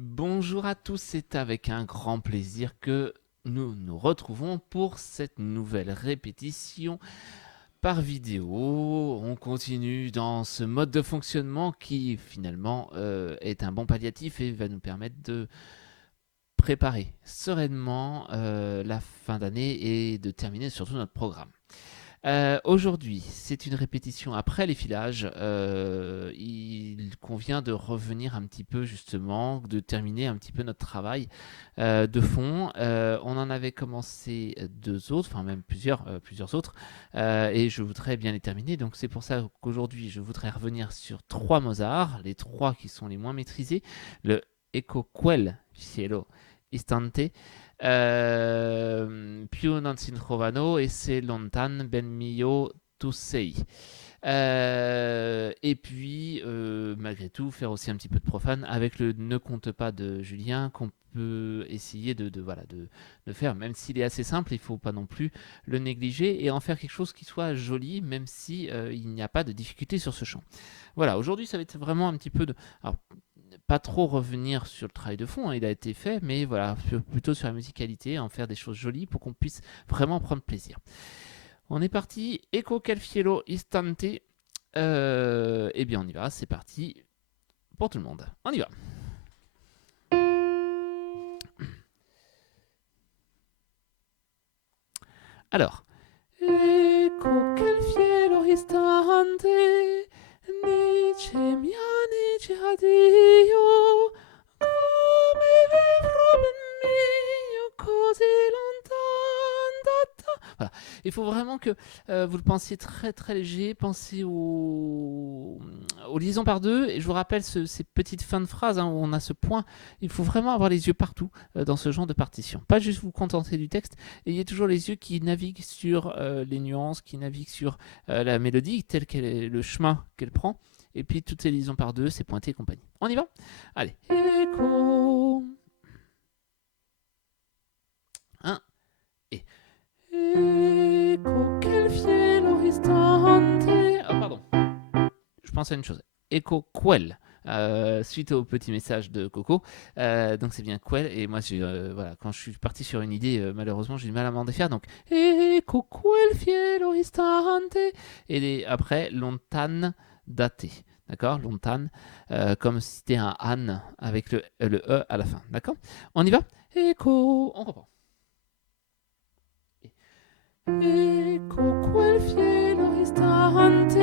Bonjour à tous, c'est avec un grand plaisir que nous nous retrouvons pour cette nouvelle répétition par vidéo. On continue dans ce mode de fonctionnement qui finalement est un bon palliatif et va nous permettre de préparer sereinement la fin d'année et de terminer surtout notre programme. Aujourd'hui, c'est une répétition après les filages. Il convient de revenir un petit peu justement, de terminer un petit peu notre travail de fond. On en avait commencé deux autres, enfin même plusieurs autres, et je voudrais bien les terminer. Donc c'est pour ça qu'aujourd'hui, je voudrais revenir sur trois Mozart, les trois qui sont les moins maîtrisés. Le Ecco quel cielo istante, più non si trovano e se lontan ben mio tu sei. Et puis, malgré tout, faire aussi un petit peu de profane avec le Ne compte pas de Julien qu'on peut essayer de faire. Même s'il est assez simple, il ne faut pas non plus le négliger et en faire quelque chose qui soit joli, même si il n'y a pas de difficulté sur ce chant. Voilà, aujourd'hui, ça va être vraiment un petit peu de... Alors, pas trop revenir sur le travail de fond, hein, il a été fait, mais voilà, plutôt sur la musicalité, en faire des choses jolies pour qu'on puisse vraiment prendre plaisir. On est parti, Ecco quel cielo istante. Eh bien, on y va, c'est parti pour tout le monde. On y va. Alors, Ecco quel cielo istante, nice mia, nice addio, come vivrò ben mio, così lontan da te. Voilà. Il faut vraiment que vous le pensiez très très léger, pensez aux liaisons par deux, et je vous rappelle ces petites fins de phrases, hein, où on a ce point, il faut vraiment avoir les yeux partout dans ce genre de partition. Pas juste vous contenter du texte, ayez toujours les yeux qui naviguent sur les nuances, qui naviguent sur la mélodie, tel qu'elle est, le chemin qu'elle prend, et puis toutes ces liaisons par deux, ces pointés et compagnie. On y va? Allez. Echo. Un et. Ecco quel cielo istante. Ah, pardon. Je pense à une chose. Ecco quel. Suite au petit message de Coco. Donc c'est bien quel. Et moi, voilà, quand je suis parti sur une idée, malheureusement, j'ai du mal à m'en défaire. Donc, Ecco quel cielo istante. Et après, lontan date. D'accord? Lontan. Comme si c'était un âne avec le E à la fin. D'accord? On y va? Ecco. On reprend. Ecco quel cielo istante,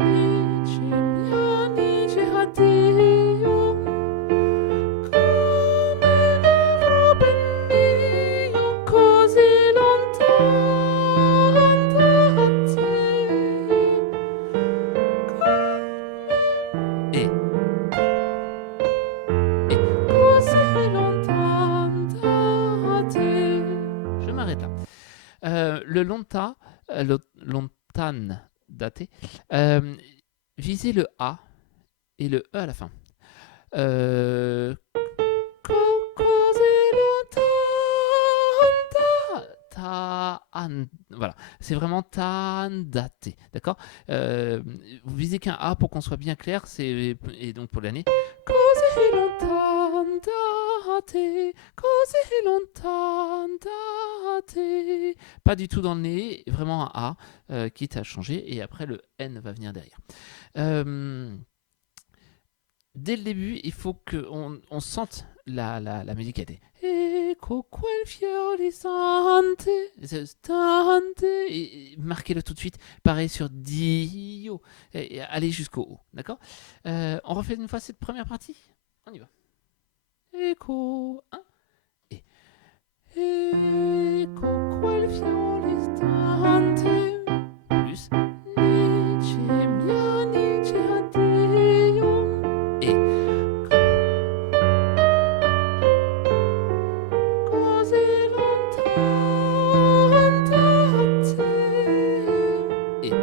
nice mia, nice addio, come vivrò ben mio, così lontan da te. Et così lontan da te. Je m'arrête là. Le lonta, lontan daté, visez le A et le E à la fin. Voilà, c'est vraiment tandate, d'accord. Vous visez qu'un A pour qu'on soit bien clair, et donc pour l'année. Così lontandate, così lontandate. Pas du tout dans le nez, vraiment un A, quitte à changer, et après le N va venir derrière. Dès le début, il faut qu'on sente la musicalité. Ecco quel fiori stante, stante, et marquez-le tout de suite. Pareil sur Dio, et allez jusqu'au haut, d'accord. On refait une fois cette première partie. On y va. Ecco, 1 et ecco quel fiori stante, plus Nice mia, Nice addio, et così lontan da te. Et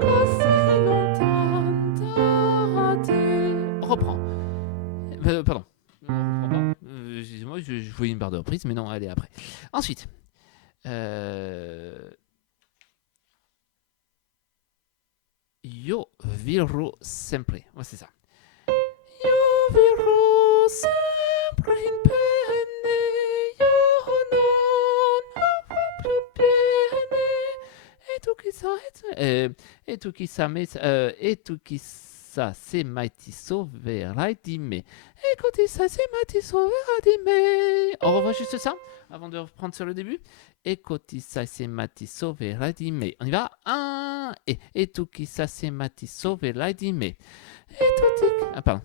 così lontan da te. On reprend. Pardon. On reprend pas. Excusez-moi, je voyais une barre de reprise, mais non, elle est après. Ensuite. Io verrò sempre. Ouais, c'est ça. Io verrò sempre in bene, io non avrò più bene. E tu chissà se mai ti sauverai di me. Et chissà se mai ti sauverai di me. On revoit juste ça avant de reprendre sur le début. Et chissà se mai ti sauverai di me. On y va. 1 et tu chissà se mai ti sauverai di me. Pardon.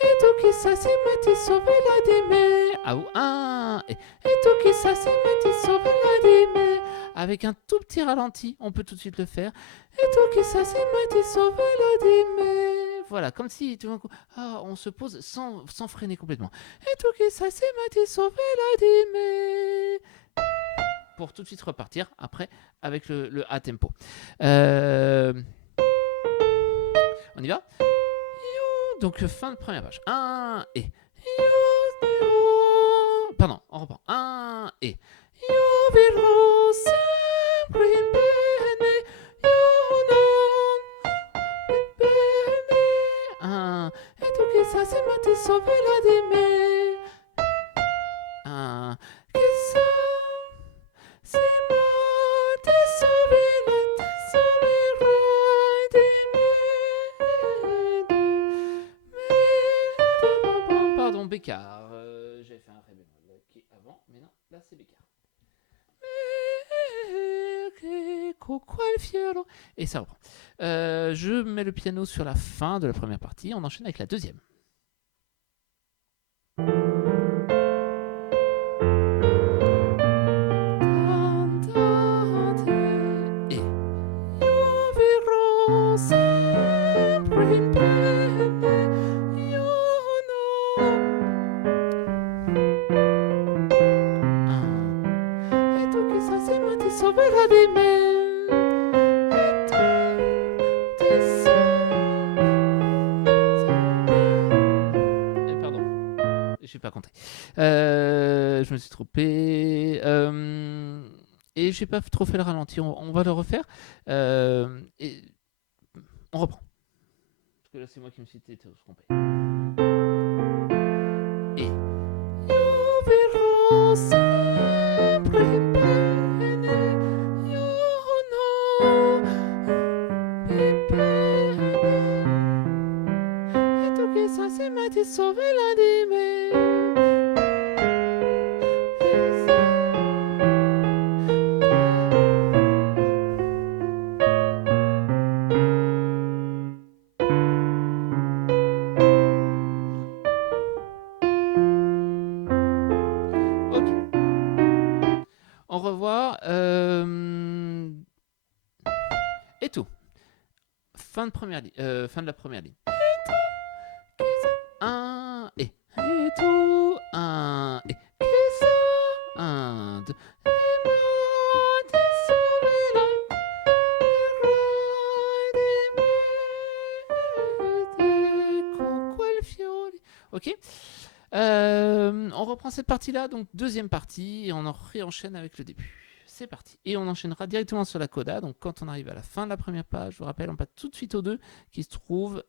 Et tu chissà se mai ti sauverai di me. Ah, 1 et tu chissà se mai ti sauverai di me. Avec un tout petit ralenti, on peut tout de suite le faire. Et tu chissà se mai ti sauverai di me. Voilà, comme si tout d'un coup, on se pose sans freiner complètement. Et tu chissà se mai ti sauverai di me. Pour tout de suite repartir après avec le A tempo. On y va. Donc fin de première page. 1 et pardon, on reprend. 1 et io verrò sempre in bene, io non bene. 1 e tu chissà se mai ti sauverai di me. 1 chissà se mai ti sauverai di me. Pardon, Bécard. J'avais fait un ré bémol qui est avant, mais non, là c'est Bécard. Et ça reprend. Je mets le piano sur la fin de la première partie. On enchaîne avec la deuxième. Et io verrò sempre in bene, io no. E tu chissà se mai ti sauverai di me. Je n'ai pas compté. Je me suis trompé. Et j'ai pas trop fait le ralenti. On va le refaire. Et on reprend. Parce que là, c'est moi qui me suis trompé. Et io verrò sempre in bene, io no in bene. E tu chissà se mai ti sauverai di me. On revoit. Et tout. Fin de la première ligne. 1 et tout. 1 et chissà. 1, 2. Ok. On reprend cette partie-là, donc deuxième partie, et on en réenchaîne avec le début. C'est parti. Et on enchaînera directement sur la coda. Donc quand on arrive à la fin de la première page, je vous rappelle, on passe tout de suite au 2 qui se trouve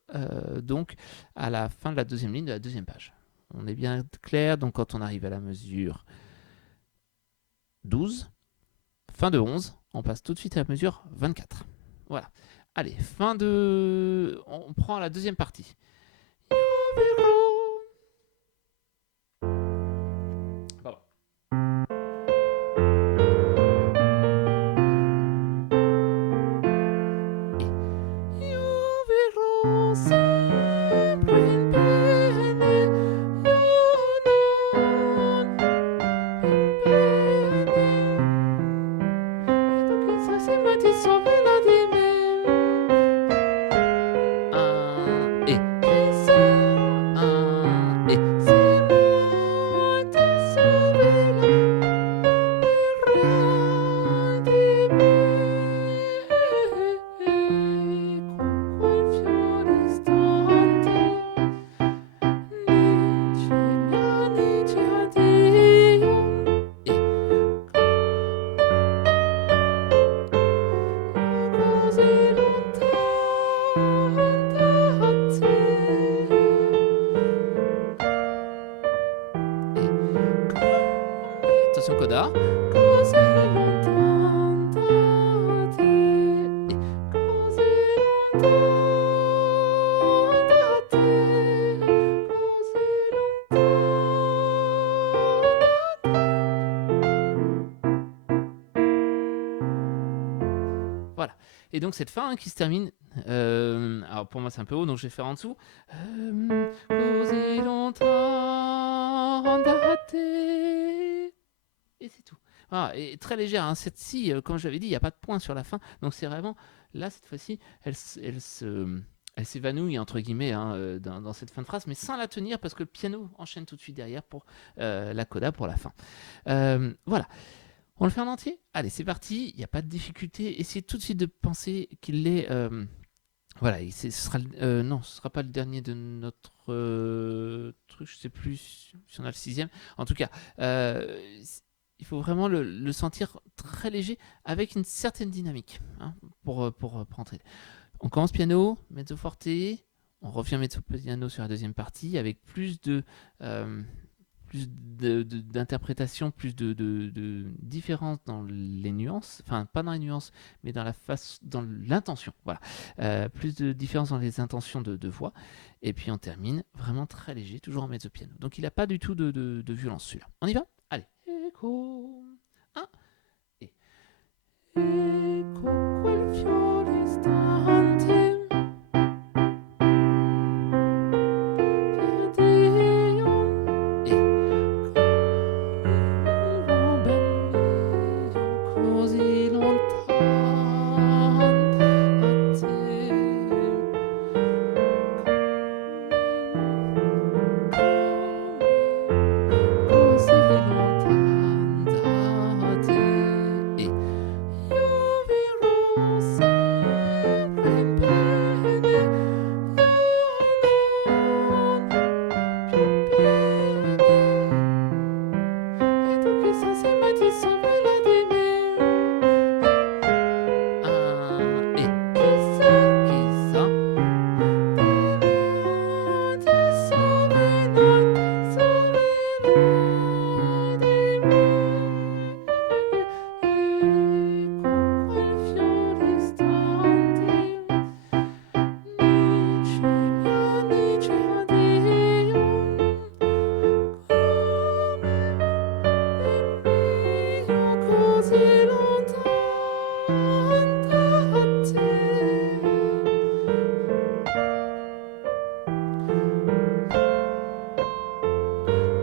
donc à la fin de la deuxième ligne de la deuxième page. On est bien clair. Donc quand on arrive à la mesure 12, fin de 11, on passe tout de suite à la mesure 24. Voilà. Allez, fin de... On prend la deuxième partie. coda. Così lontano da te, et così lontano da te, così lontano. Voilà. Et donc cette fin qui se termine, alors pour moi c'est un peu haut, donc je vais faire en dessous. Così lontano da te. Et c'est tout. Ah, et très légère, hein. Cette si, comme je l'avais dit, il n'y a pas de point sur la fin. Donc c'est vraiment, là cette fois-ci, elle s'évanouit entre guillemets hein, dans cette fin de phrase, mais sans la tenir parce que le piano enchaîne tout de suite derrière pour la coda pour la fin. Voilà. On le fait en entier? Allez, c'est parti. Il n'y a pas de difficulté. Essayez tout de suite de penser qu'il est. Voilà, ce sera, non, ce sera pas le dernier de notre truc. Je sais plus si on a le 6e. En tout cas, il faut vraiment le sentir très léger avec une certaine dynamique hein, pour rentrer. On commence piano, mezzo forte, on revient mezzo piano sur la deuxième partie avec plus d'interprétation, plus de différence dans les nuances, enfin pas dans les nuances, mais dans l'intention. Voilà, plus de différence dans les intentions de voix. Et puis on termine vraiment très léger, toujours en mezzo piano. Donc il n'a pas du tout de violence celui-là. On y va? Allez. Ecco, 1 et ecco quel fiore stante. Così lontano da te, così lontano da te, e io vivrò sempre in bene, io non più bene, e tu chissà se mai ti sauverai di me. E chissà, chissà, ti sauverai di me. Ecco quel fiore stante, dice addio, come il mio così lontano da te.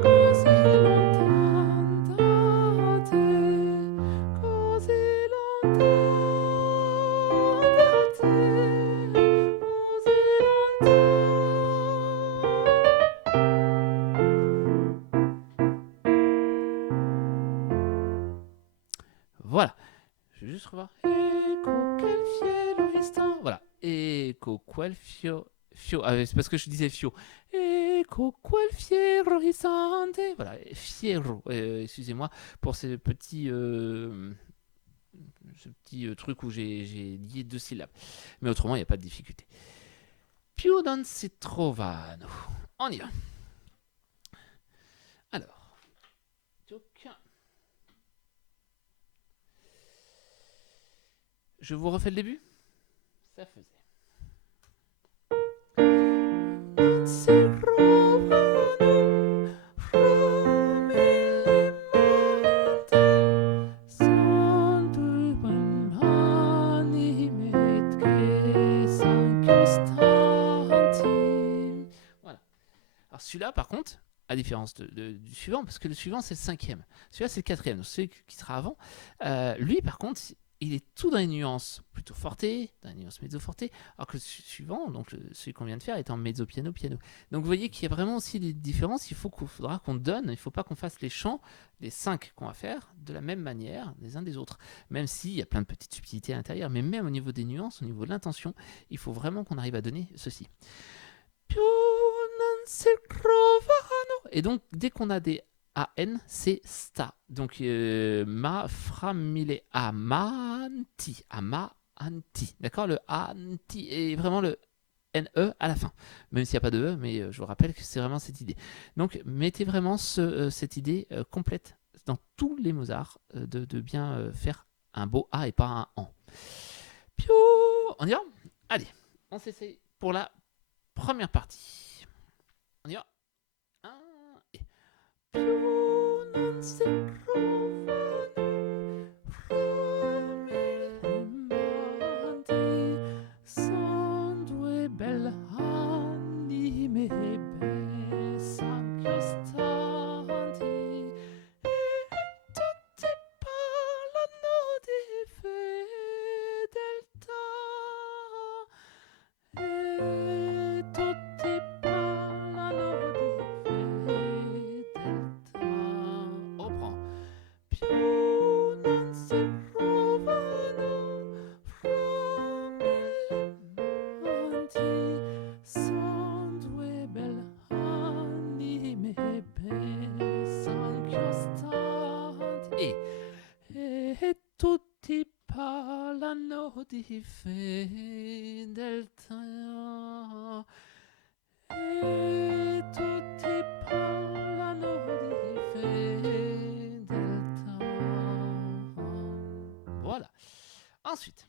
Così lontano da te, così lontano da te, così lontano. Voilà. Je vais juste revoir. Ecco quel fiero istant. Voilà. Ecco quel fio. Ah, c'est parce que je disais fio. Ecco quel fiero istante. Voilà. Fiero. Excusez-moi pour ce petit truc où j'ai lié 2 syllabes. Mais autrement, il n'y a pas de difficulté. Più non si trovano. On y va. Alors. Je vous refais le début? Ça faisait. Non si trovano fra mille monti, santo e anime che sanch'io stanti. Voilà. Alors celui-là, par contre, à différence du suivant, parce que le suivant c'est le 5e, celui-là c'est le 4e, donc celui qui sera avant, lui par contre, il est tout dans les nuances plutôt forte, dans les nuances mezzo forte, alors que le suivant, donc celui qu'on vient de faire, est en mezzo piano piano. Donc vous voyez qu'il y a vraiment aussi des différences. Faudra qu'on donne, il ne faut pas qu'on fasse les chants, les 5 qu'on va faire, de la même manière les uns des autres. Même s'il y a plein de petites subtilités à l'intérieur, mais même au niveau des nuances, au niveau de l'intention, il faut vraiment qu'on arrive à donner ceci. Più non si trovano. Et donc dès qu'on a des AN, c'est sta. Donc, ma framile amanti. Amanti. D'accord? Le anti est vraiment le NE à la fin. Même s'il n'y a pas de E, mais je vous rappelle que c'est vraiment cette idée. Donc, mettez vraiment cette idée complète dans tous les Mozart de bien faire un beau A et pas un AN. Piou, on y va? Allez, on s'essaye pour la première partie. On y va? 1 et più non si trovano fra mille son due belle anime ben costanti e tutti parlano di fedeltà e tutti parlano di fedeltà. On prend. Più non si trovano fra mille amanti, son due belle anime ben costanti e tutti parlano di fedeltà e tutti parlano di fedeltà. Voilà. Ensuite,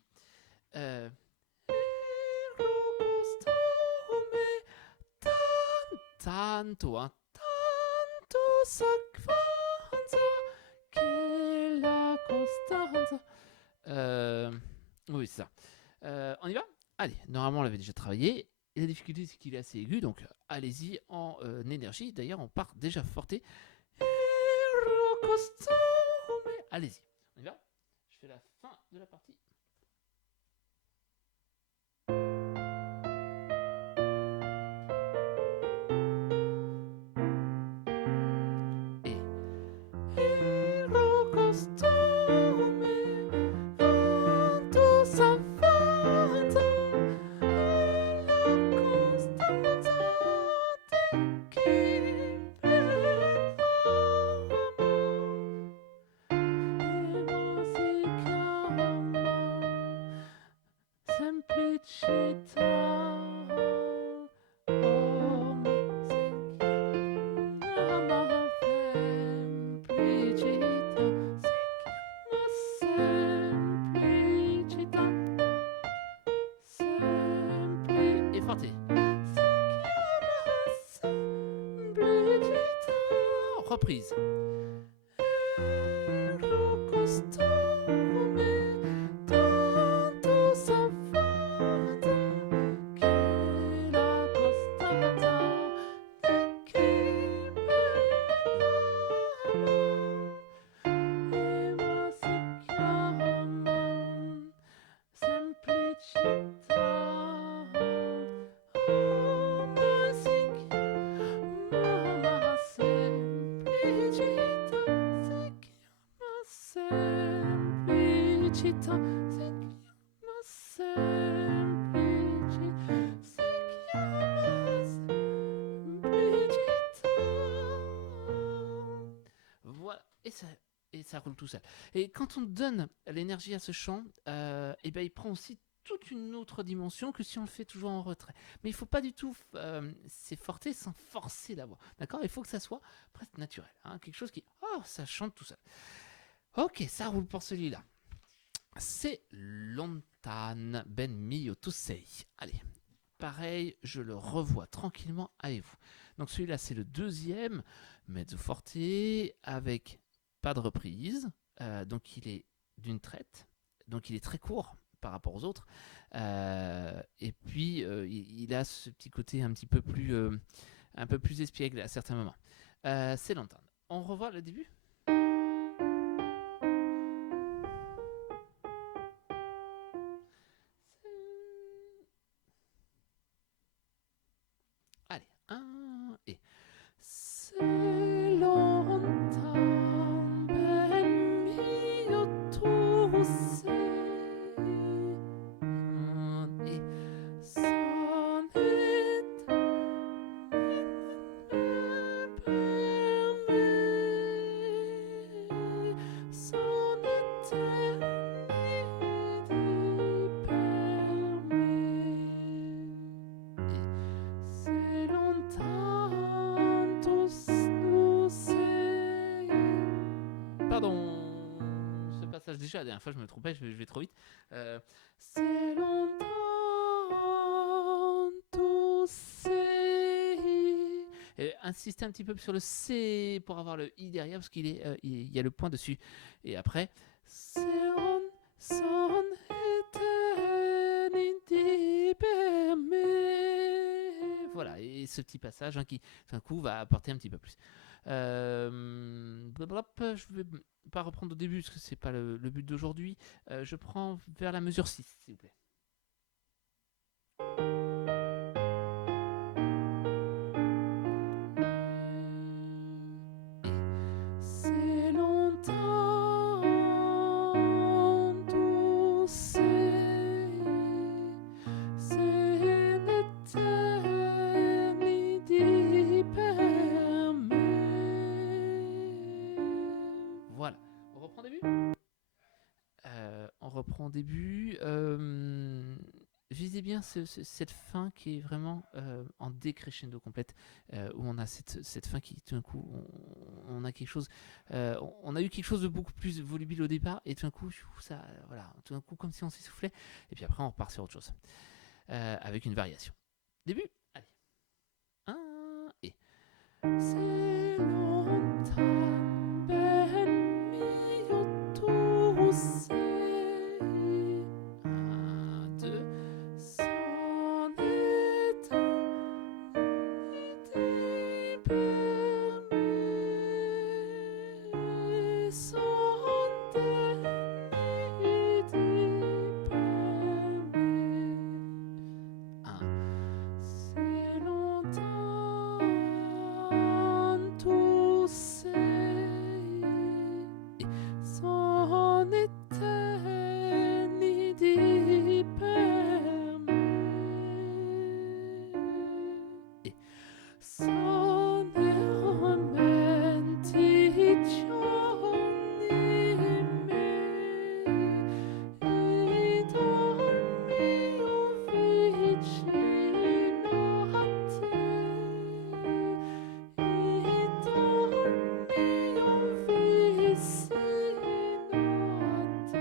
tanto, hein, tanto s'agvanza che la costanza. Oui, c'est ça. On y va? Allez, normalement on l'avait déjà travaillé. Et la difficulté, c'est qu'il est assez aigu, donc allez-y en énergie. D'ailleurs, on part déjà forté. Allez-y, on y va? Je fais la fin de la partie. Reprise. Voilà, et ça roule tout seul. Et quand on donne l'énergie à ce chant, et ben il prend aussi toute une autre dimension que si on le fait toujours en retrait. Mais il ne faut pas du tout s'efforcer sans forcer la voix. D'accord? Il faut que ça soit presque naturel. Hein, quelque chose qui... Oh, ça chante tout seul. Ok, ça roule pour celui-là. C'est Lontane ben mio tu sei. Allez, pareil, je le revois tranquillement avec vous. Donc celui-là, c'est le deuxième mezzo forte avec pas de reprise. Donc il est d'une traite. Donc il est très court par rapport aux autres. Et puis il a ce petit côté un peu plus espiègle à certains moments. C'est Lontane. On revoit le début. Allez, 1 et... C'est lontano ben mio tu sei et son est per me la dernière fois je me trompais, je vais trop vite. C'est longtemps tout c'est. Et insister un petit peu sur le C pour avoir le I derrière parce qu'il est, il y a le point dessus. Et après, c'est son éternité permet. Voilà, et ce petit passage qui, d'un coup, va apporter un petit peu plus. Je vais pas reprendre au début parce que c'est pas le but d'aujourd'hui. Je prends vers la mesure 6, s'il vous plaît. C'est longtemps tout c'est l'éternité permet. Voilà, on reprend début. On reprend début. Visez bien cette fin qui est vraiment en décrescendo complète, où on a cette fin qui, tout d'un coup, on a quelque chose. On a eu quelque chose de beaucoup plus volubile au départ, et tout d'un coup, ça, voilà, tout d'un coup, comme si on s'essoufflait, et puis après, on repart sur autre chose, avec une variation. Début, allez. 1 et. C'est longtemps ben mio tu sei. 1, 2. Son éternité permet. Son éternité permet. 1. C'est longtemps tout c'est et son éternité permet et son romantic giorni me e dormio vicino a te e dormio vicino a te.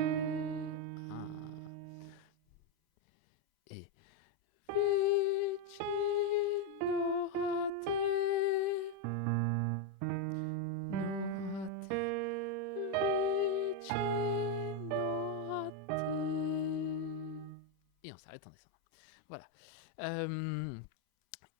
Et vicino a te, vicino a te. Et on s'arrête en descendant. Voilà.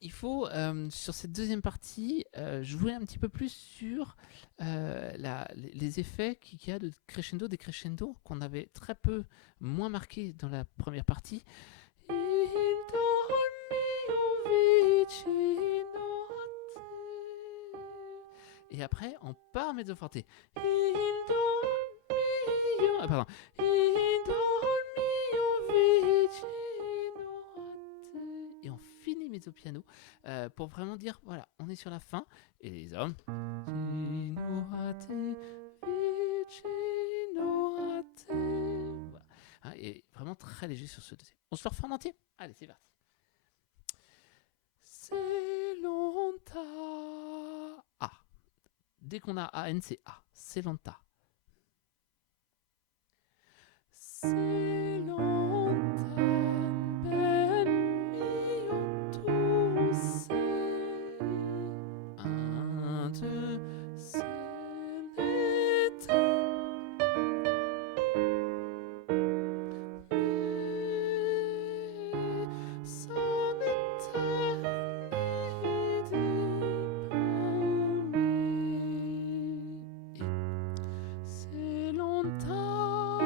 Il faut, sur cette deuxième partie, jouer un petit peu plus sur les effets qu'il y a de crescendo, décrescendo, qu'on avait très peu moins marqué dans la première partie. Il dormio vicino a te. Et après, on part mezzo forte. Il dormio. Ah, pardon. Il dormio vicino a te. Et on finit mezzo piano pour vraiment dire voilà, on est sur la fin. Et les hommes. Vicino a te, vicino a te. Voilà. Hein, et vraiment très léger sur ce deuxième. On se le refait en entier. Allez, c'est parti. C'est longtemps. A. Dès qu'on a AN, c'est A. C'est longtemps. C'est longtemps. Ben mio tu sei. 1, 2. C'est son éternité permet. C'est longtemps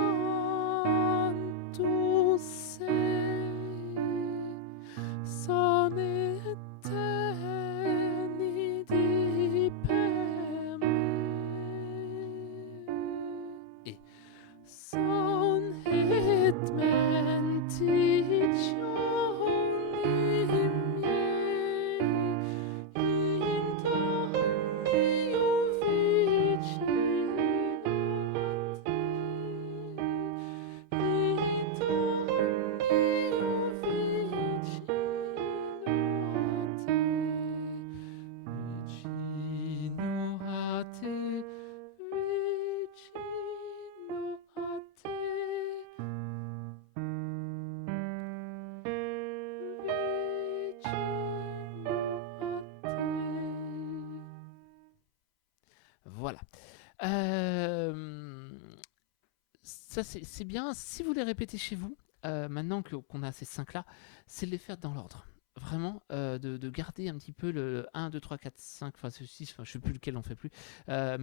ça c'est bien. Si vous les répétez chez vous, maintenant qu'on a ces 5 là, c'est de les faire dans l'ordre. Vraiment, de garder un petit peu le 1, 2, 3, 4, 5, enfin 6, enfin, je ne sais plus lequel on fait plus, parce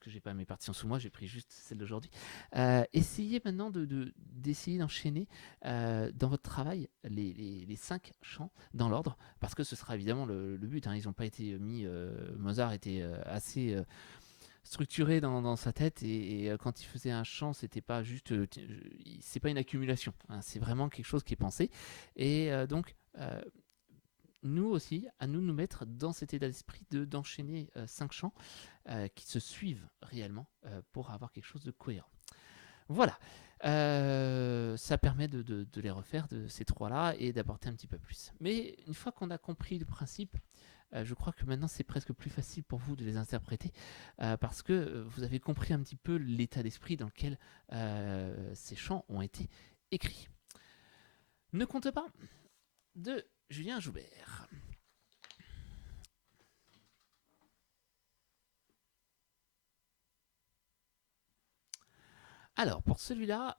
que j'ai pas mes partitions sous moi, j'ai pris juste celle d'aujourd'hui. Essayez maintenant d'essayer d'enchaîner dans votre travail les 5 chants dans l'ordre, parce que ce sera évidemment le but. Hein, ils n'ont pas été mis. Mozart était assez structuré dans sa tête et quand il faisait un chant, c'était pas juste, c'est pas une accumulation, hein, c'est vraiment quelque chose qui est pensé et donc nous aussi, à nous de nous mettre dans cet état d'esprit d'enchaîner 5 chants qui se suivent réellement pour avoir quelque chose de cohérent. Voilà. Ça permet de les refaire de ces 3-là et d'apporter un petit peu plus. Mais une fois qu'on a compris le principe, je crois que maintenant c'est presque plus facile pour vous de les interpréter parce que vous avez compris un petit peu l'état d'esprit dans lequel ces chants ont été écrits. Ne compte pas de Julien Joubert. Alors pour celui-là,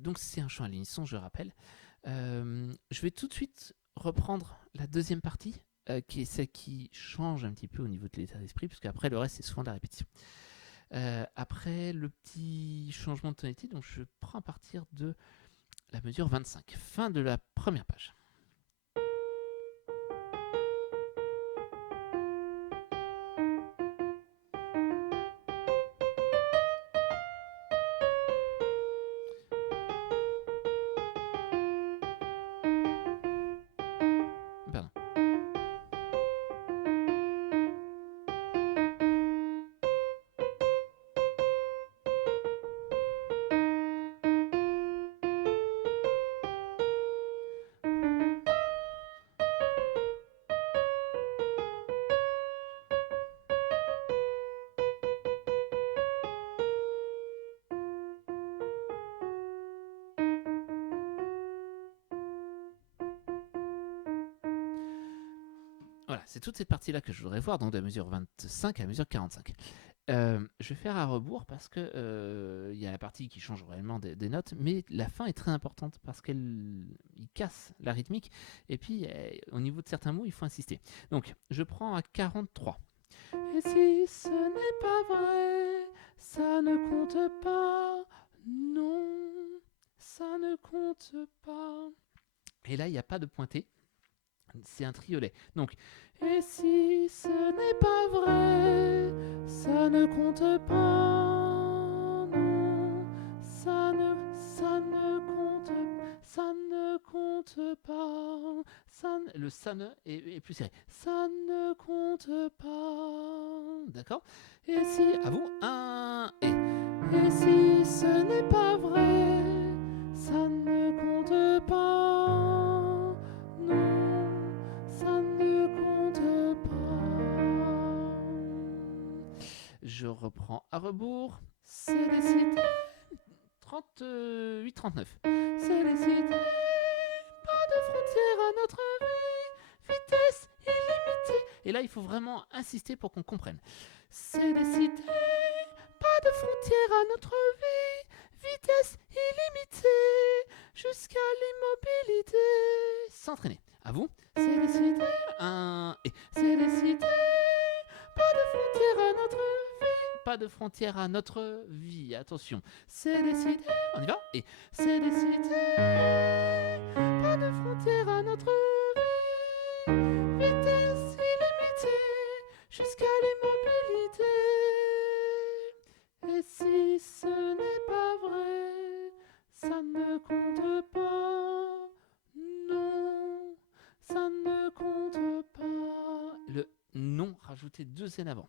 donc c'est un chant à l'unisson, je rappelle. Je vais tout de suite reprendre la deuxième partie, qui est celle qui change un petit peu au niveau de l'état d'esprit, puisque après le reste c'est souvent de la répétition. Après le petit changement de tonalité, donc je prends à partir de la mesure 25, fin de la première page. Pardon. Voilà, c'est toute cette partie-là que je voudrais voir, donc de la mesure 25 à la mesure 45. Je vais faire à rebours parce que y a la partie qui change réellement des notes, mais la fin est très importante parce qu'il casse la rythmique, et puis au niveau de certains mots, il faut insister. Donc, je prends à 43. Et si ce n'est pas vrai, ça ne compte pas, non, ça ne compte pas. Et là, il n'y a pas de pointé. C'est un triolet. Donc, et si ce n'est pas vrai, ça ne compte pas, non, ça ne compte pas, le ça ne est plus serré. Ça ne compte pas, d'accord. Et si, à vous, un et si ce n'est pas vrai, ça ne compte pas, non, ça ne compte pas. Je reprends à rebours. C'est décidé. 38-39. C'est décidé. Pas de frontières à notre vie. Vitesse illimitée. Et là, il faut vraiment insister pour qu'on comprenne. C'est décidé. Pas de frontières à notre vie. Vitesse illimitée. Jusqu'à l'immobilité. S'entraîner. À vous. C'est décidé. Un et c'est décidé. Pas de frontières à notre vie. Pas de frontières à notre vie. Attention. C'est décidé. On y va. Et c'est décidé. Pas de frontières à notre vie. Vitesse illimitée. Jusqu'à l'immobilité. Et si ce n'est pas vrai, ça ne compte pas. Non, ça ne compte pas. Le non rajouté 2 scènes avant.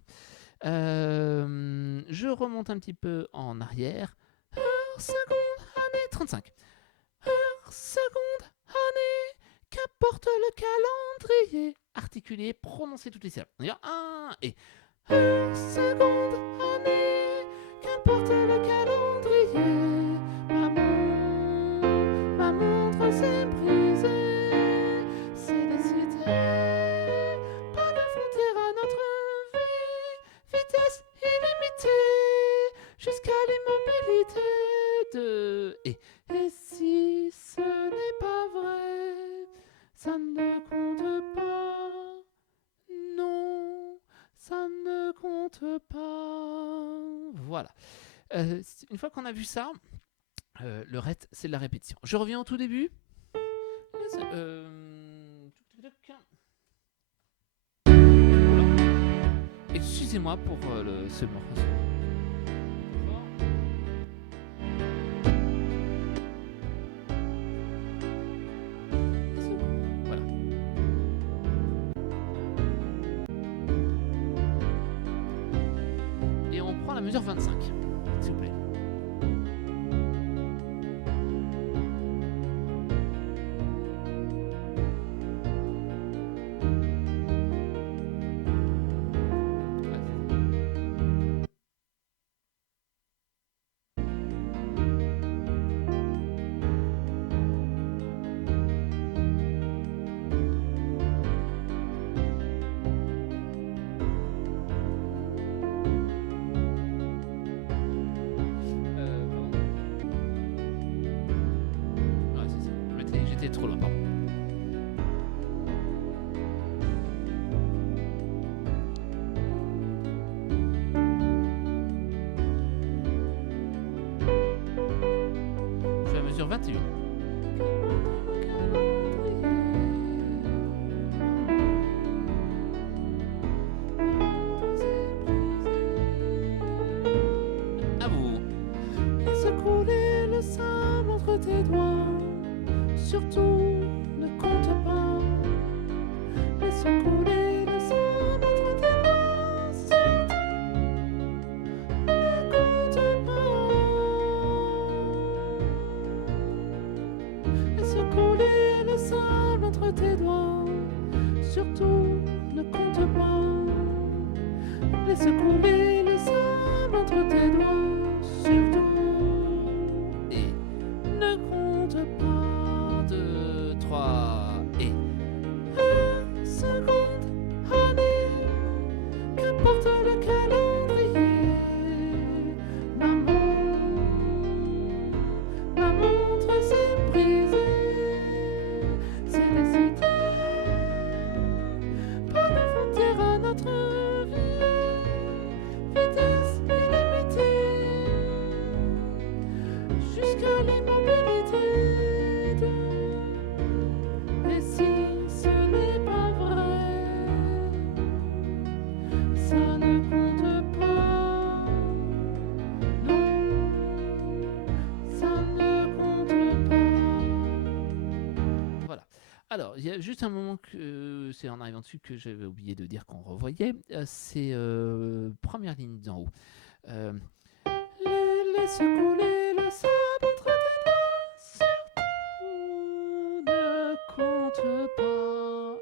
Je remonte un petit peu en arrière. Heure, seconde, année 35. Heure, seconde, année. Qu'importe le calendrier. Articulé, prononcer toutes les syllabes. On y va. 1 et heure, seconde, année. Qu'importe le calendrier. Ma montre s'est brisée. C'est décidé. Pas de frontières à notre vie. Vitesse illimitée. Jusqu'à l'immobilité. Voilà. Une fois qu'on a vu ça, le reste, c'est de la répétition. Je reviens au tout début. Excusez-moi pour ce morceau. Voilà. Et on prend la mesure 25, s'il vous plaît. J'étais trop loin, pardon. Je suis à mesure 21. À vous. Laisse couler le sable entre tes doigts. Surtout, ne compte pas. Laisse couler le sable entre tes doigts. Surtout, ne compte pas. Laisse couler le sable entre tes doigts. Surtout, et ne compte pas. 2, 3, et 1 seconde, allez, qu'importe le calendrier. Ma montre s'est brisée. C'est décidé. Pas de frontières à notre vie. Vitesse illimitée. Jusqu'à l'immobilité. Et si ce n'est pas vrai, ça ne compte pas. Non, ça ne compte pas. Voilà. Alors, il y a juste un moment que c'est en arrivant dessus que j'avais oublié de dire qu'on revoyait. C'est première ligne d'en haut. Laisse couler le sable entre tes doigts. Surtout ne compte pas.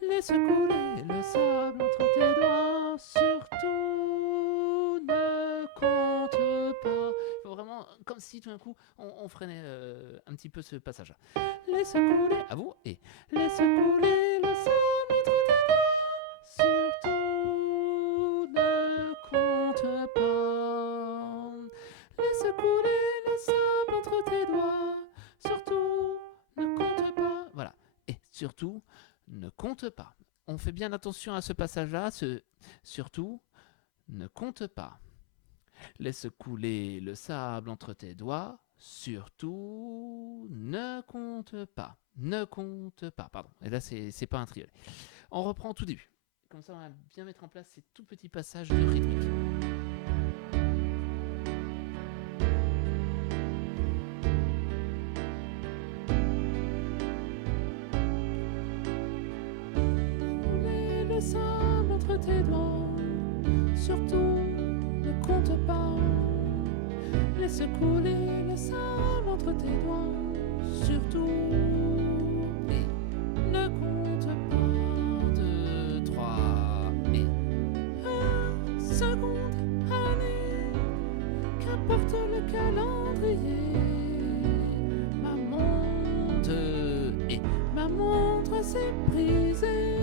Laisse couler le sable entre tes doigts. Surtout ne compte pas. Il faut vraiment, comme si tout d'un coup on freinait un petit peu ce passage-là. Laisse couler, à vous, et laisse couler le sable entre tes doigts. Surtout ne compte pas. Laisse couler le sable entre tes doigts. Surtout ne compte pas. Voilà. Et surtout ne compte pas. On fait bien attention à ce passage-là. Surtout ne compte pas. Laisse couler le sable entre tes doigts. Surtout ne compte pas. Ne compte pas. Pardon. Et là, c'est pas un triolet. On reprend au tout début. Comme ça, on va bien mettre en place ces tout petits passages de rythmique. Couler le sable entre tes doigts. Surtout ne compte pas. Laisse couler le sable entre tes doigts. Surtout et ne compte pas. 2, 3 et 1 seconde, allez, qu'importe le calendrier. Ma montre s'est brisée.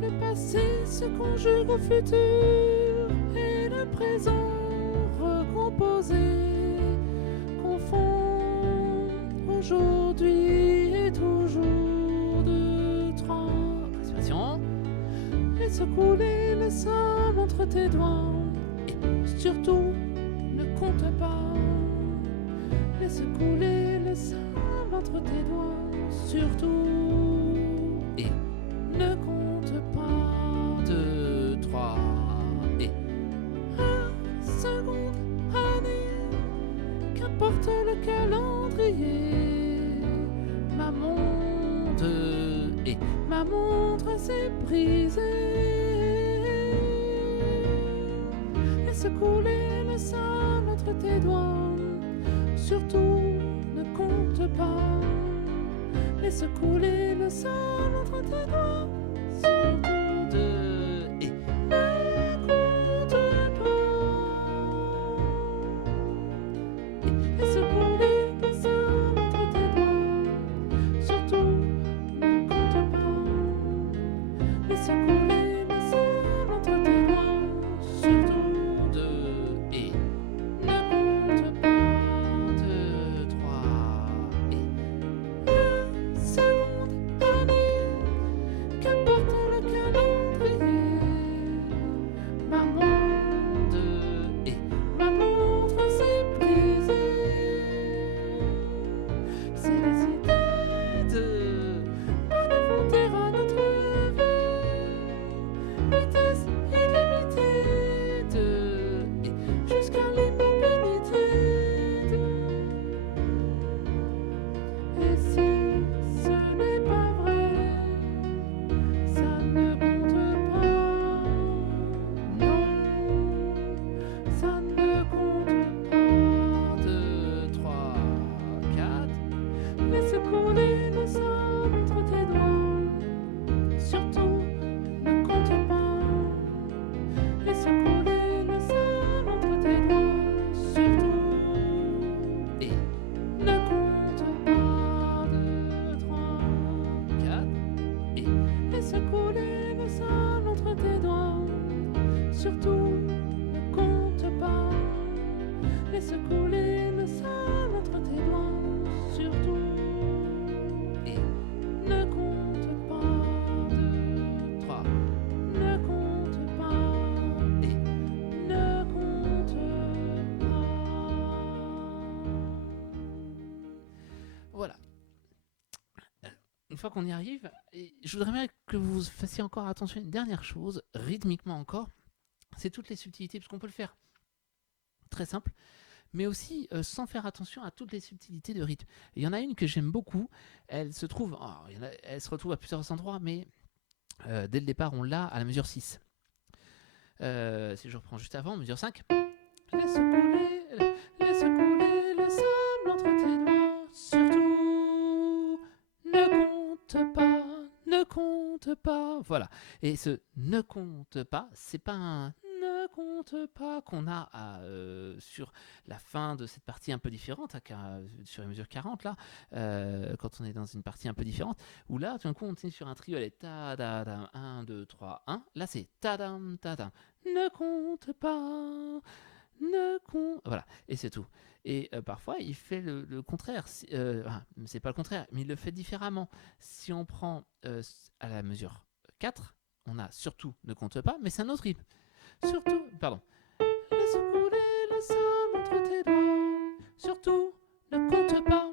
Le passé se conjugue au futur et le présent recomposé confond aujourd'hui et toujours. 2, 3, respiration. Laisse couler le sable entre tes doigts. surtout ne compte pas. Laisse couler le sable entre tes doigts, surtout. Et ne compte pas. 2, 3, et 1 seconde, année, qu'importe le calendrier. Ma montre, et ma montre s'est brisée. Laisse couler le sable entre tes doigts, surtout ne compte pas. Laisse couler le sable entre tes doigts, surtout et ne compte pas. Et laisse couler le sable entre tes doigts, surtout ne compte pas. Laisse couler le sable entre tes doigts, surtout et ne compte pas. 2, 3, et 1 seconde, année, qu'importe le calendrier. Ma montre, et ma montre s'est brisée. C'est les idées de manifester à notre vie. Vitesse illimitée et jusqu'à l'immobilité. Et si ce n'est pas vrai, ça ne compte pas. Non, ça ne compte pas. 2, 3, 4. Laisse couler le sable entre tes doigts, surtout ne compte pas. Laisse couler le sable entre tes doigts, surtout et ne compte pas. 2, 3, 4. Et laisse couler le sable entre tes doigts, surtout ne compte pas. Laisse couler le sable entre tes doigts, surtout et ne compte pas. 2, 3, ne compte pas et ne compte pas. Voilà. Une fois qu'on y arrive, je voudrais bien que vous fassiez encore attention à une dernière chose, rythmiquement encore, c'est toutes les subtilités, parce qu'on peut le faire très simple, mais aussi sans faire attention à toutes les subtilités de rythme. Et il y en a une que j'aime beaucoup, elle se retrouve à plusieurs endroits, mais dès le départ, on l'a à la mesure 6. Si je reprends juste avant, mesure 5. Laisse couler le sable entre tes doigts, surtout ne compte pas. Voilà. Et ce ne compte pas, c'est pas un ne compte pas qu'on a sur la fin de cette partie un peu différente, sur la mesure 40 là, quand on est dans une partie un peu différente, où là, tout d'un coup, on est sur un trio, elle est ta-da-dam, 1, 2, 3, 1. Là, c'est ta-dam, ta-dam. Ne compte pas, voilà, et c'est tout. Et parfois, il fait le contraire. C'est pas le contraire, mais il le fait différemment. Si on prend à la mesure 4, on a surtout ne compte pas, mais c'est un autre rythme. Surtout, pardon. Laisse couler le sable entre tes doigts. Surtout, ne compte pas.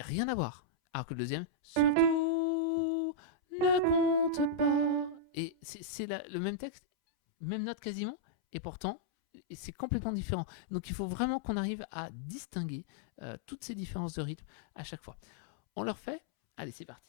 Rien à voir. Alors que le deuxième, surtout, ne compte pas. Et c'est le même texte, même note quasiment, et pourtant, c'est complètement différent. Donc il faut vraiment qu'on arrive à distinguer toutes ces différences de rythme à chaque fois. On le refait ? Allez, c'est parti.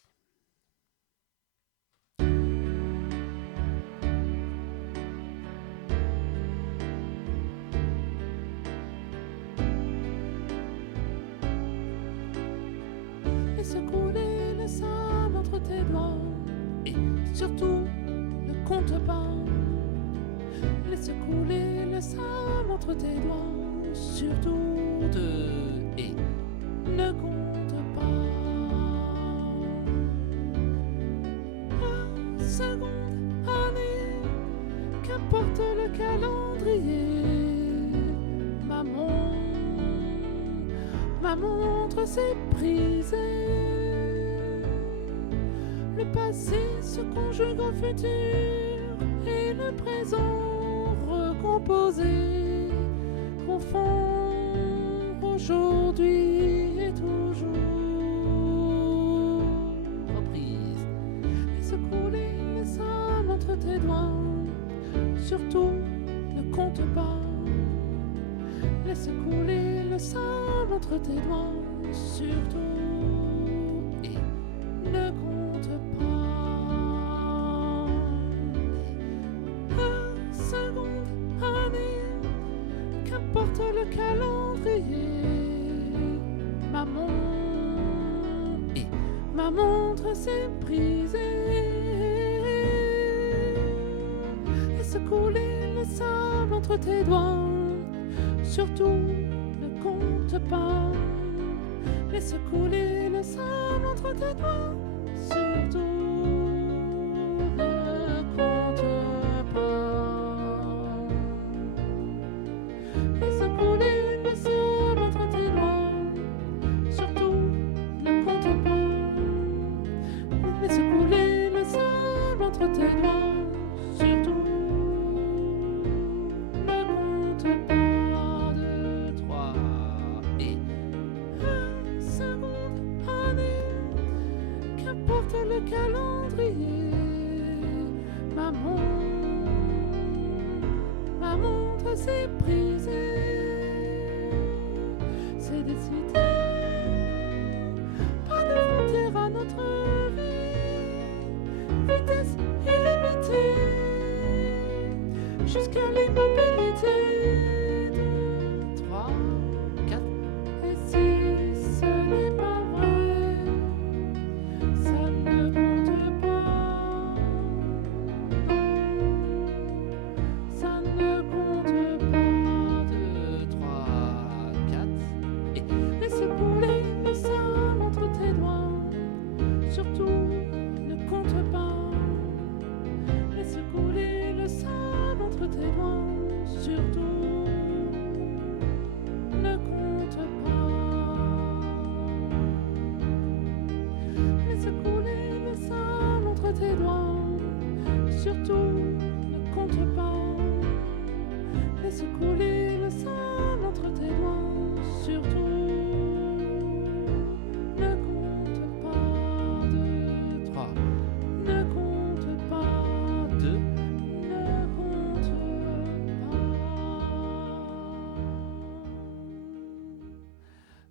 Laisse couler le sable entre tes doigts et surtout ne compte pas. Laisse couler le sable entre tes doigts, surtout et ne compte pas. 1 seconde, année, qu'importe le calendrier. Ma montre s'est brisée. Le passé se conjugue au futur et le présent recommence. composés, confond aujourd'hui et toujours. Reprise. Laisse couler le sable entre tes doigts, surtout ne compte pas. Laisse couler le sable entre tes doigts, surtout, et ne compte pas. Un seconde, année, qu'importe le calendrier, ma montre s'est brisée. Laisse couler le sable entre tes doigts, surtout ne compte pas. Laisse couler le sable entre tes doigts, surtout ne compte pas. Laisse couler le sable entre tes doigts, surtout ne compte pas. Laisse couler le sable entre tes doigts, surtout ne compte pas. Le calendrier, ma montre s'est brisée. C'est décidé, pas de frontières à notre vie, vitesse illimitée, jusqu'à l'immobilité. 3, 4, et si ce n'est pas vrai, ça ne compte pas. Ça ne compte pas. 2, 3, 4. Et laisse couler le sable entre tes doigts, surtout ne compte pas. Laisse couler le sable entre tes doigts, surtout ne compte pas. Laisse couler le sable entre tes doigts, surtout ne compte pas. Laisse couler le sable entre tes doigts, surtout ne compte pas. 2, 3. Ne compte pas. 2. Ne compte pas.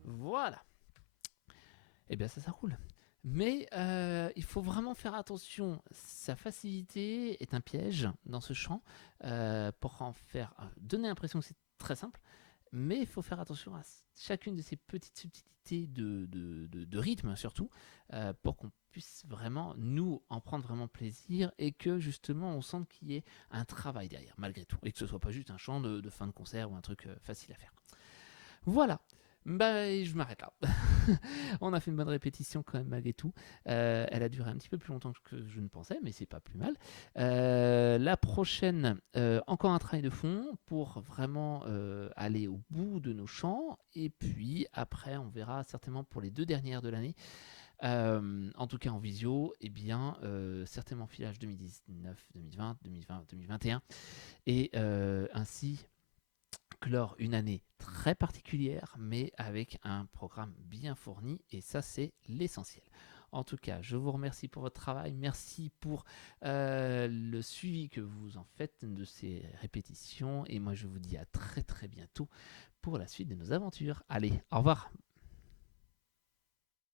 Voilà. Eh bien, ça roule. Mais il faut vraiment faire attention. Sa facilité est un piège dans ce chant pour en faire donner l'impression que c'est très simple. Mais il faut faire attention à chacune de ces petites subtilités de rythme surtout pour qu'on puisse vraiment nous en prendre vraiment plaisir et que justement on sente qu'il y ait un travail derrière malgré tout et que ce soit pas juste un chant de fin de concert ou un truc facile à faire. Voilà. Bah, je m'arrête là. On a fait une bonne répétition quand même malgré tout. Elle a duré un petit peu plus longtemps que je ne pensais, mais c'est pas plus mal. La prochaine, encore un travail de fond pour vraiment aller au bout de nos chants. Et puis après, on verra certainement pour les 2 dernières de l'année. En tout cas en visio, eh bien, certainement filage 2019, 2020, 2020, 2021. Et ainsi clore une année très particulière, mais avec un programme bien fourni, et ça c'est l'essentiel. En tout cas, je vous remercie pour votre travail, merci pour le suivi que vous en faites de ces répétitions, et moi je vous dis à très très bientôt pour la suite de nos aventures. Allez, au revoir.